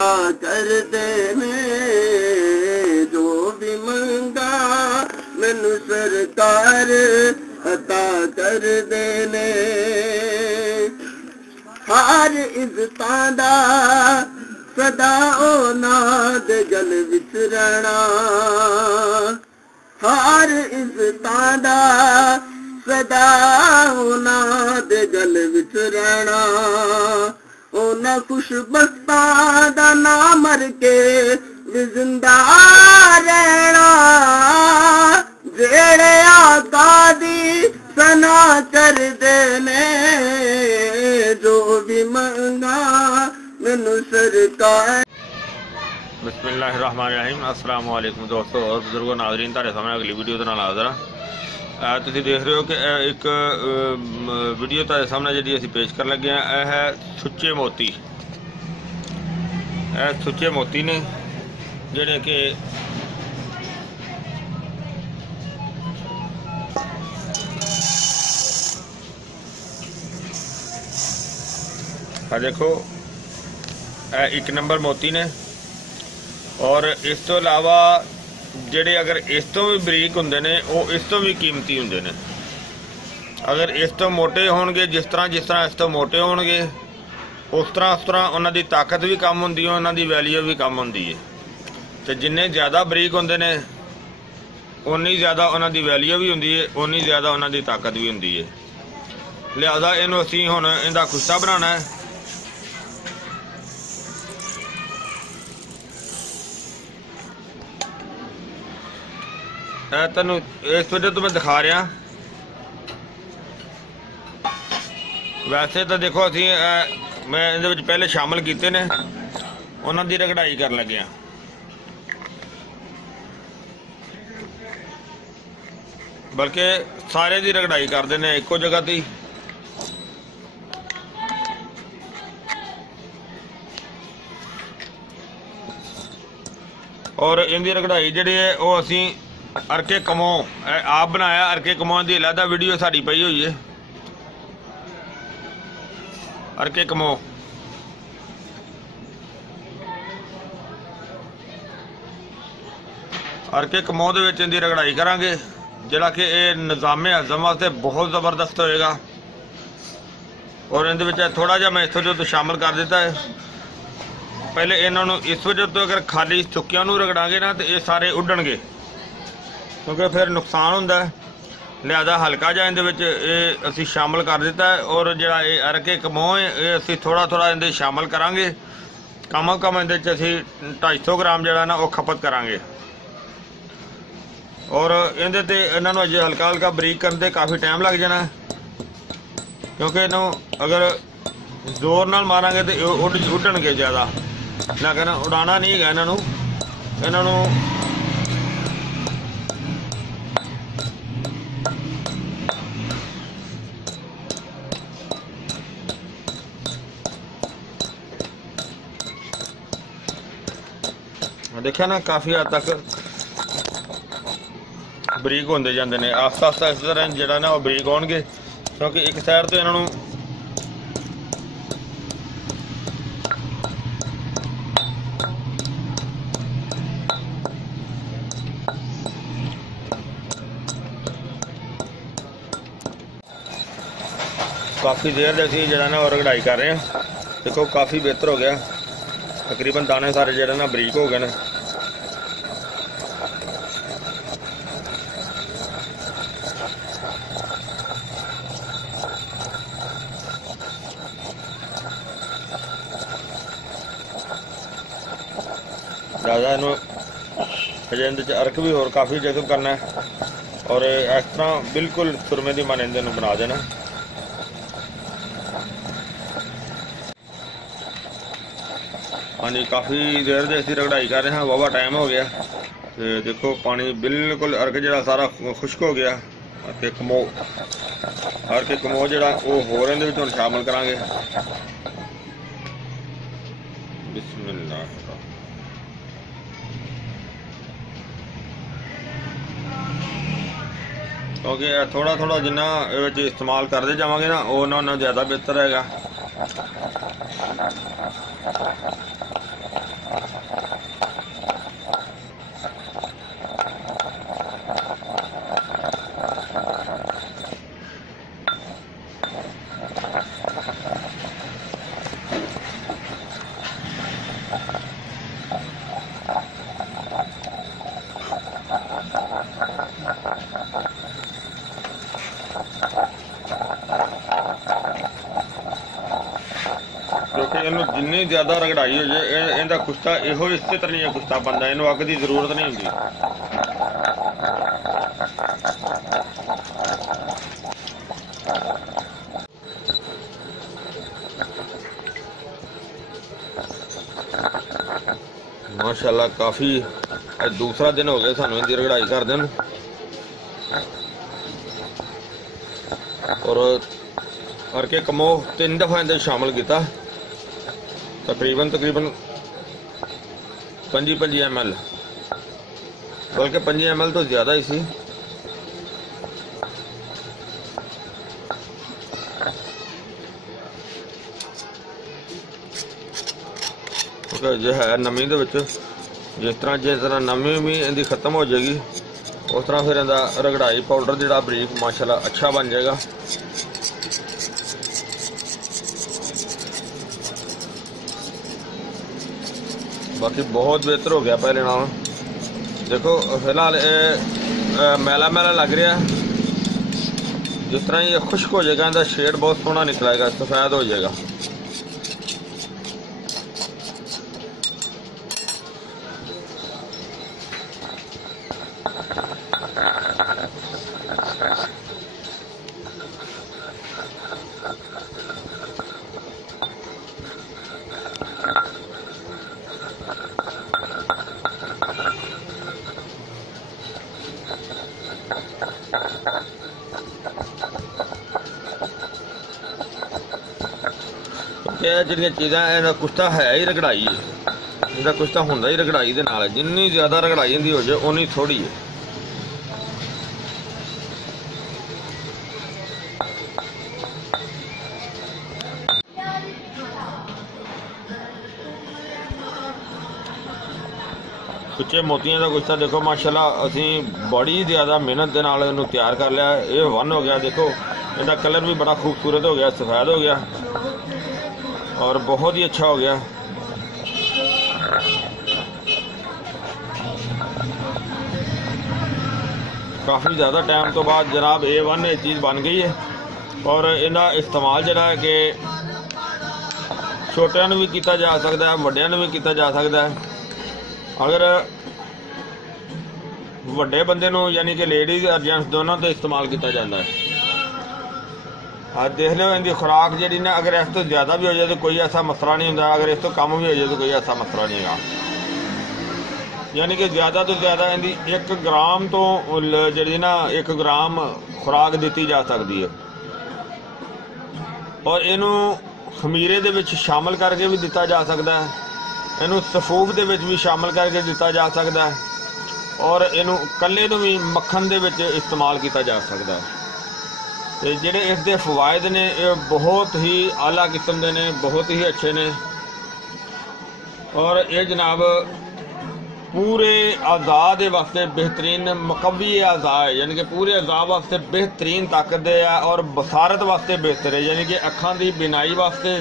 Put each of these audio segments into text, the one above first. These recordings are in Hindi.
कर देने जो भी मंगा मैनू सरकार अता कर देने। हर इज्जतां दा सदा औलाद गल विच रहना, हर इज्जतां दा सदा औलाद गल विच रहना। उन्हें खुशबख्तां दा ना मर के भी जिंदा रहना, जेड़े आका दी सना कर देने जो भी मंगा मैनू सरकार। बिस्मिल्लाहिर्रहमानिर्रहीम। अस्सलाम वालेकुम दोस्तों और बुजुर्गों नाज़रीन, तुहाडे सामने अगली वीडियो दे नाल हाज़र हां। तुसीं देख रहे हो कि एक वीडियो तुहाडे सामने जिहड़ी असीं पेश कर लगे हैं, यह है सुच्चे मोती। यह सुच्चे मोती ने जिहड़े कि देखो एक नंबर मोती ने, और इस तो इलावा ਜਿਹੜੇ अगर इस तो भी बरीक होंगे ने वो इस तो भी कीमती होंगे ने। अगर इस तो मोटे होणगे, जिस तरह इस तो मोटे होणगे उस तरह उन्होंने ताकत भी कम होंदी है, उन्होंने वैल्यू भी कम होंदी है। तो जिन्ने ज़्यादा बरीक होंगे ने उन्नी ज़्यादा उन्होंने वैल्यू भी होंदी है, उन्नी ज़्यादा उन्होंने ताकत भी होंदी है। लिहाजा इनू असीं हुण इहदा खुश्ता बनाना है। तेन इस वजह तो मैं दिखा रहा। वैसे तो देखो असी मैं इहदे पहले शामिल किए ने, उन्होंने रगड़ाई कर लगे, बल्कि सारे की रगड़ाई करते हैं एको जगह ते। और इनकी रगड़ाई जी है वो असी अरके कमो आप बनाया। अरके कमो की अलहदा वीडियो साड़ी पई हुई है। अरके कमो अरके कमो दे विच इनकी रगड़ाई करांगे, जिहड़ा कि ये निज़ामे हज़म वास्ते बहुत ज़बरदस्त होएगा। और इहदे विच थोड़ा जिहा मैं इस वजह तो शामिल कर दिता है। पहले इन्हों इस वजह तो अगर खाली सुक्कियां नूं रगड़ांगे ना तो ये सारे उड्डणगे, क्योंकि फिर नुकसान होंदा है। लिहाजा हल्का जिहा इहदे विच असीं शामिल कर दिता है। और जिहड़ा ये अरके कमो है ये असीं थोड़ा थोड़ा इहदे शामिल करांगे। कम कम इहदे च असीं 250 ग्राम जिहड़ा ना वो खपत करांगे। और इहदे ते इन्हां नूं अजे हल्का हल्का बरीक करन ते काफ़ी टाइम लग जाना है, क्योंकि इन्हूं अगर जोर नाल मारांगे तो उड्डणगे ज़्यादा। लेकिन उड़ाना नहीं है इन्हां नूं देखा ना काफ़ी हद तक बरीक होंदे जांदे ने। आस्ता आस्ता इस तरह जिहड़ा ना वो बरीक होणगे, क्योंकि एक साइड तो इन्हां नूं काफ़ी देर से असीं जिहड़ा ना वो रगड़ाई कर रहे हैं। देखो काफ़ी बेहतर हो गया, तकरीबन दाने सारे जिहड़े ना बरीक हो गए हैं। ज़्यादा इनू अजे इहदे अर्क भी होर काफ़ी जज़ब करना है, और इस तरह बिल्कुल सुरमे की मन इहदे नूं बना देना। हाँ जी, काफ़ी देर से असीं रगड़ाई कर रहे हैं, वावा टाइम हो गया। तो देखो पानी बिल्कुल अर्क जिहड़ा सारा खुश्क हो गया। अर्के कमो जिहड़ा वो होर इहदे विच हुण शामिल करांगे। बिस्मिल्लाह। क्योंकि थोड़ा थोड़ा जिन्ना इस्तेमाल करते जावांगे ना उन्ना ज़्यादा बेहतर रहेगा। क्योंकि इनू जिन्नी ज़्यादा रगड़ाई हो जाए इनका कुश्ता इहो इस तरह नहीं कुश्ता बनता, इनू अग की जरूरत नहीं होती। माशाल्लाह काफ़ी दूसरा दिन हो गया सानू इनकी रगड़ाई करदे नूं, और करके कमो 3 दफ़ा इन्हें शामिल किया, तकरीबन 25 ml, बल्कि 25 ml तो ज़्यादा ही सी। जो है नमी दे विच जिस तरह नमी भी इनकी खत्म हो जाएगी उस तरह फिर इनका रगड़ाई पाउडर जिहड़ा बरीक माशाल्लाह अच्छा बन जाएगा। बाकी बहुत बेहतर हो गया पहले नाल। देखो फिलहाल मैला मैला लग रहा है, जिस तरह ये खुश्क हो जाएगा इनका शेड बहुत सोहना निकलेगा, सफ़ेद हो जाएगा। जिहड़ियां चीज़ां इहदा कुश्ता है ही रगड़ाई है, इहदा कुश्ता हुंदा ही रगड़ाई दे नाल है। जिन्नी ज़्यादा रगड़ाई इहदी हो जाए उन्नी थोड़ी है। सुच्चे मोतियां का कुश्ता देखो माशाल्लाह असी बड़ी ज़्यादा मेहनत के नाल इहनूं तैयार कर लिया। ये वन हो गया, देखो इहदा कलर भी बड़ा खूबसूरत हो गया, सफ़ेद हो गया और बहुत ही अच्छा हो गया। काफ़ी ज़्यादा टाइम तो बाद जनाब A1 ये चीज़ बन गई है, और इनका इस्तेमाल जरा है कि छोटियां भी किया जा सकता है, वड्डियां भी किया जा सकता है। अगर वड्डे बंदे नूं यानी कि लेडीज़ और जेंट्स दोनों तो इस्तेमाल किया जाता है। आज देख लो इनकी खुराक जी ना, अगर इस तो ज़्यादा भी हो जाए तो कोई ऐसा मसला नहीं होता, अगर इस तो कम भी हो जाए तो कोई ऐसा मसला नहीं है। यानी कि ज़्यादा तो ज़्यादा इनकी 1 ग्राम तो जी ना 1 ग्राम खुराक दी जा सकती है, और इनू खमीरे दे विच शामिल करके भी दिता जा सकता है, इनू सफूफ दे विच भी शामिल करके दिता जा सकता है, और इनू कल्ले नूं भी मक्खन दे विच इस्तेमाल किया जा सकता है। तो जिहड़े इसके फवायद ने ये बहुत ही आला किस्म के ने, बहुत ही अच्छे ने, और ये जनाब पूरे अज़ा दे वास्ते बेहतरीन मकवी अज़ा है, यानी कि पूरे अज़ा वास्ते बेहतरीन ताकत है, और बसारत वास्ते बेहतर है, यानी कि अखां की बिनाई वास्ते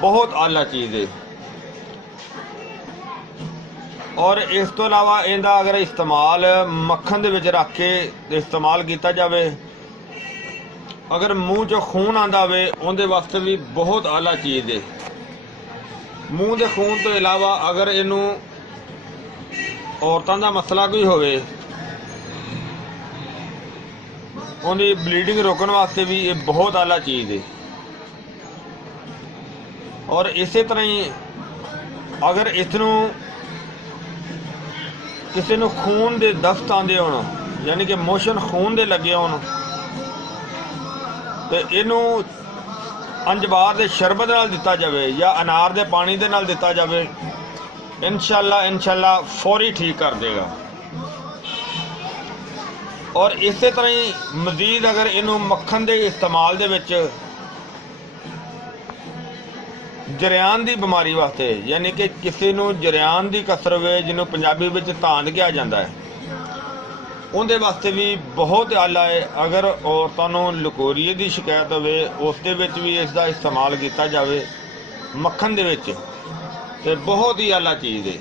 बहुत आला चीज़ है। और इस तो अलावा इनका अगर इस्तेमाल मक्खन दे विच रख के इस्तेमाल किया जाए, अगर मूँह चो खून आंदा होवे उहदे वास्ते भी बहुत आला चीज़ है। मूँह के खून तो इलावा अगर इनू औरतों का मसला कोई होवे उनकी ब्लीडिंग रोकने वास्ते भी ये बहुत आला चीज़ है। और इस तरह ही अगर इसनू किसी नू खून के दस्त आंदे होण, यानी कि मोशन खून के लगे होण, तो इनू अंजबार के शरबत नाल दिता जाए या अनार के पानी के नाल दिता जाए, इंशाअल्लाह फौरी ठीक कर देगा। और इस तरह ही मजीद अगर इनू मक्खन के इस्तेमाल दे विच जरियान की बीमारी वास्ते, यानी कि किसी नू जरियान की कसर होवे जिन्हों पंजाबी विच धांध किया जाता है, उनके वास्ते भी बहुत आला है। अगर औरतों को लकोरीए की शिकायत होवे उस दे विच भी इसका इस्तेमाल किया जाए मक्खन दे विच, ਤੇ ਬਹੁਤ ਹੀ ਆਲਾ ਚੀਜ਼ ਹੈ।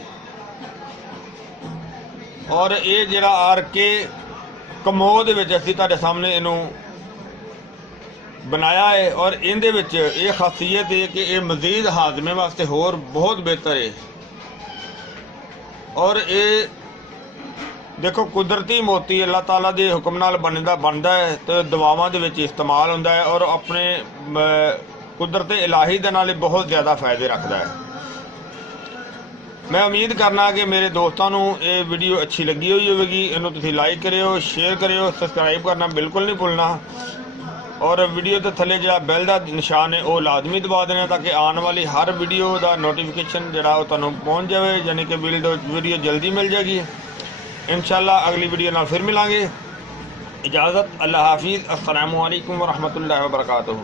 ਔਰ ਇਹ ਜਿਹੜਾ ਆਰ ਕੇ ਕਮੋਦ ਦੇ ਵਿੱਚ ਅਸੀਂ ਤੁਹਾਡੇ ਸਾਹਮਣੇ ਇਹਨੂੰ बनाया है और इहदे विच ये खासियत है कि ये मजीद हाजमे वास्ते होर बहुत बेहतर है। और ये देखो कुदरती मोती अल्लाह ताला दे हुक्म नाल बनदा है तो दवावां दे विच इस्तेमाल हुंदा है और अपने कुदरत इलाही दे नाल बहुत ज़्यादा फायदे रखता है। मैं उम्मीद करना कि मेरे दोस्तों को ये वीडियो अच्छी लगी हुई होगी। इन्हों तुसीं लाइक करियो, शेयर करियो, सबसक्राइब करना बिल्कुल नहीं भूलना और वीडियो के थले जो बैल का निशान है वो लाजमी दबा देना ताकि आने वाली हर वीडियो का नोटिफिकेशन जोड़ा तुहानूं पहुँच जाए, यानी कि वीडियो जल्दी मिल जाएगी। इंशाअल्लाह अगली वीडियो नाल फिर मिलांगे। इजाज़त, अल्लाह हाफिज़, अस्सलामु अलैकुम व रहमतुल्लाहि व बरकातुहू।